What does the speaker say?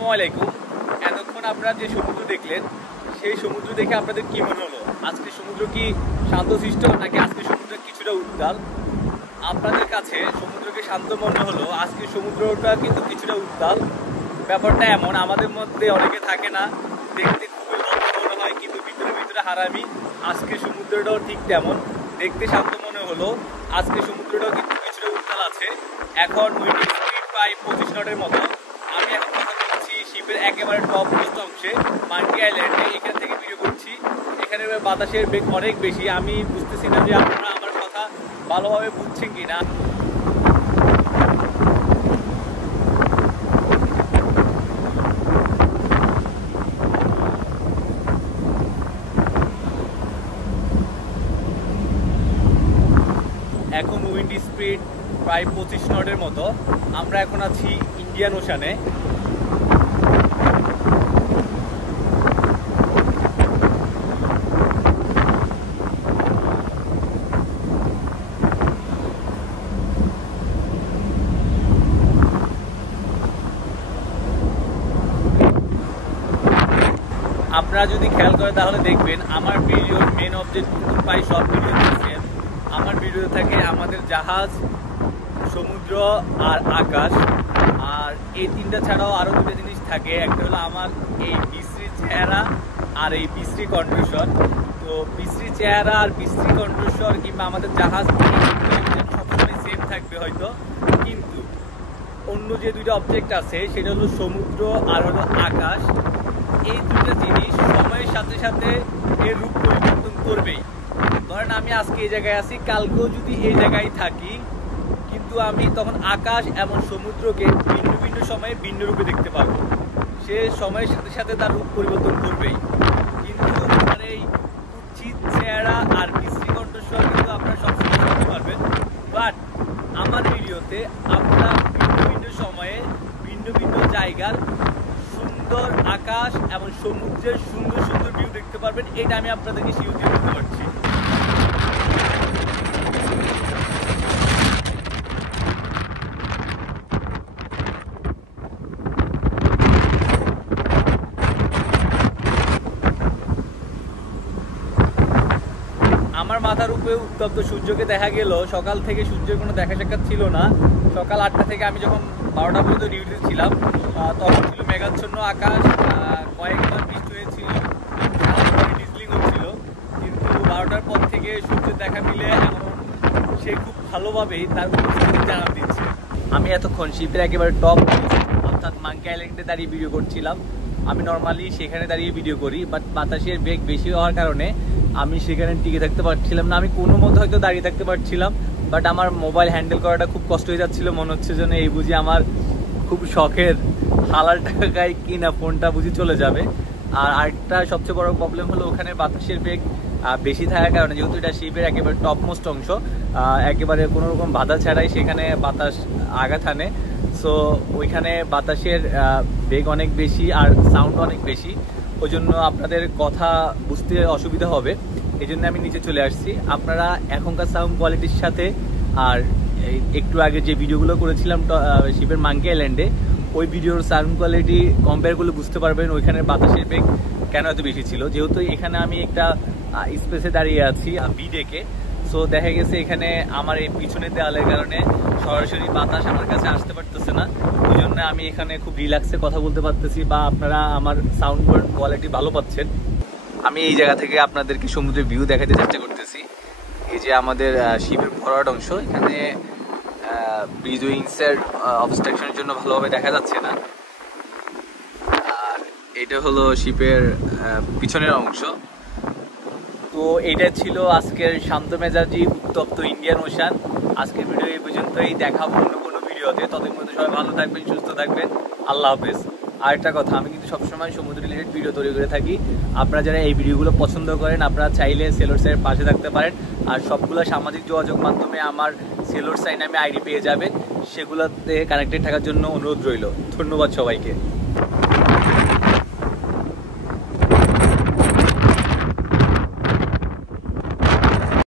আসসালামু আলাইকুম। এতক্ষণ আপনারা যে সমুদ্র দেখলেন সেই সমুদ্র দেখে আপনাদের কি মনে হলো? আজকে সমুদ্র কি শান্তশিষ্ট নাকি আজকে সমুদ্র কিছুটা উত্তাল? আপনাদের কাছে সমুদ্রকে শান্ত মনে হলো, আজকে সমুদ্রটা কিন্তু কিছুটা উত্তাল। ব্যাপারটা এমন, আমাদের মধ্যে অনেকে থাকে না, দেখতে খুবই ভদ্র মনে হয় কিন্তু ভিতরে ভিতরে হারামি। আজকে সমুদ্রটাও ঠিক তেমন, দেখতে শান্ত মনে হলো, আজকে সমুদ্রটাও কিন্তু কিছুটা উত্তাল আছে। এখন উইন্ড স্পিড প্রায় 25 নটের মতো। আমি এখন কথা বলছি শিপের একেবারে টপ মোস্ট অংশে, মাঙ্কি আইল্যান্ডে। এখান থেকে ভিডিও করছি। এখানে বাতাসের বেগ অনেক বেশি। আমি বুঝতেছি না যে আপনারা আমার কথা ভালোভাবে বুঝছেন কিনা। এখন উইন্ড স্পিড প্রায় 25 নটের মতো। আমরা এখন আছি ইন্ডিয়ান ওশানে। আপনারা যদি খেয়াল করেন তাহলে দেখবেন আমার ভিডিওর মেন অবজেক্ট কিন্তু প্রায় সব ভিডিও দেখছেন। আমার ভিডিও থাকে আমাদের জাহাজ, সমুদ্র আর আকাশ। আর এই তিনটা ছাড়াও আরও দুটো জিনিস থাকে। একটা হলো আমার এই বিশ্রী চেহারা আর এই বিশ্রী কণ্ঠস্বর। তো বিশ্রী চেহারা আর বিশ্রী কণ্ঠস্বর কিংবা আমাদের জাহাজ সবসময় সেম থাকবে হয়তো, কিন্তু অন্য যে দুইটা অবজেক্ট আছে সেটা হলো সমুদ্র আর হলো আকাশ। এই দুইটা জিনিস সময়ের সাথে সাথে এর রূপ পরিবর্তন করবেই। ধরেন আমি আজকে এই জায়গায় আছি, কালকেও যদি এই জায়গায় থাকি, কিন্তু আমি তখন আকাশ এবং সমুদ্রকে ভিন্ন ভিন্ন সময়ে ভিন্ন রূপে দেখতে পাবো। সে সময়ের সাথে সাথে তার রূপ পরিবর্তন করবেই। কিন্তু আমার এই কুৎসিত চেহারা আর বিশ্রী কণ্ঠস্বর কিন্তু আপনারা সবসময় শুনতে পারবেন। বাট আমার ভিডিওতে আপনারা ভিন্ন ভিন্ন সময়ে ভিন্ন ভিন্ন জায়গার সুন্দর আকাশ এবং সমুদ্রের সুন্দর সুন্দর ভিউ দেখতে পারবেন। এটা আমি আপনাদেরকে শিওর দিয়ে বলতে পারছি। আমার মাথার উপরে উত্তপ্ত সূর্যকে দেখা গেল। সকাল থেকে সূর্যের কোনো দেখা সাক্ষাৎ ছিল না। সকাল 8টা থেকে আমি যখন 12টা পর্যন্ত ডিউটিতে ছিলাম তখন ছিল মেঘাচ্ছন্ন আকাশ, কয়েকবার বৃষ্টি হয়েছিল, ডিজলিং হচ্ছিল। কিন্তু 12টার পর থেকে সূর্যের দেখা মিলে এখন সে খুব ভালোভাবেই তার উপস্থিতি জানান দিচ্ছে। আমি এতক্ষণ শিপের একেবারে টপ অর্থাৎ মাঙ্কি আইল্যান্ডে দাঁড়িয়ে ভিডিও করছিলাম। আমি নর্মালি সেখানে দাঁড়িয়ে ভিডিও করি, বাট বাতাসের বেগ বেশি হওয়ার কারণে আমি সেখানে টিকে থাকতে পারছিলাম না। আমি কোনো মতো হয়তো দাঁড়িয়ে থাকতে পারছিলাম, বাট আমার মোবাইল হ্যান্ডেল করাটা খুব কষ্ট হয়ে যাচ্ছিল। মনে হচ্ছে যেন এই বুঝি আমার খুব শখের হালাল টাকায় কিনা ফোনটা বুঝি চলে যাবে। আর আরেকটা সবচেয়ে বড় প্রবলেম হলো ওখানে বাতাসের বেগ বেশি থাকার কারণে, যেহেতু এটা শিপের একেবারে টপমোস্ট অংশ, একেবারে কোনো রকম বাধা ছাড়াই সেখানে বাতাস আঘাত হানে। সো ওইখানে বাতাসের বেগ অনেক বেশি আর সাউন্ড অনেক বেশি। ওই জন্য আপনাদের কথা বুঝতে অসুবিধা হবে, এই জন্য আমি নিচে চলে আসছি। আপনারা এখনকার সাউন্ড কোয়ালিটির সাথে আর একটু আগে যে ভিডিওগুলো করেছিলাম শিপের মাঙ্কি আইল্যান্ডে, ওই ভিডিওর সাউন্ড কোয়ালিটি কম্পেয়ার করলে বুঝতে পারবেন ওইখানে বাতাসের বেগ কেন এত বেশি ছিল। যেহেতু এখানে আমি একটা স্পেসে দাঁড়িয়ে আছি বিডেকে, সো দেখা গেছে এখানে আমার এই পিছনের দেওয়ালের কারণে সরাসরি বাতাস আমার কাছে আসতে পারতেছে না। ওই জন্য আমি এখানে খুব রিল্যাক্সে কথা বলতে পারতেছি বা আপনারা আমার সাউন্ড কোয়ালিটি ভালো পাচ্ছেন। আমি এই জায়গা থেকে আপনাদেরকে সমুদ্রের ভিউ দেখাতে চেষ্টা করতেছি। এই যে আমাদের শিপের ফরওয়ার্ড অংশ, এখানে ব্রিজ উইংসের অবস্ট্রাকশনের জন্য ভালোভাবে দেখা যাচ্ছে না। আর এটা হলো শিপের পিছনের অংশ। তো এইটা ছিল আজকের শান্ত মেজাজি উত্তপ্ত ইন্ডিয়ান ওশান। আজকের ভিডিও এই পর্যন্তই, দেখাবো অন্য কোনো ভিডিওতে। ততদিন মধ্যে সবাই ভালো থাকবেন, সুস্থ থাকবেন। আল্লাহ হাফেজ। আর একটা কথা, আমি কিন্তু সবসময় সমুদ্র রিলেটেড ভিডিও তৈরি করে থাকি। আপনারা যারা এই ভিডিওগুলো পছন্দ করেন, আপনারা চাইলে সেলরসের পাশে থাকতে পারেন। আর সবগুলো সামাজিক যোগাযোগ মাধ্যমে আমার সেলর সাইন নামে আইডি পেয়ে যাবেন, সেগুলোতে কানেক্টেড থাকার জন্য অনুরোধ রইল। ধন্যবাদ সবাইকে।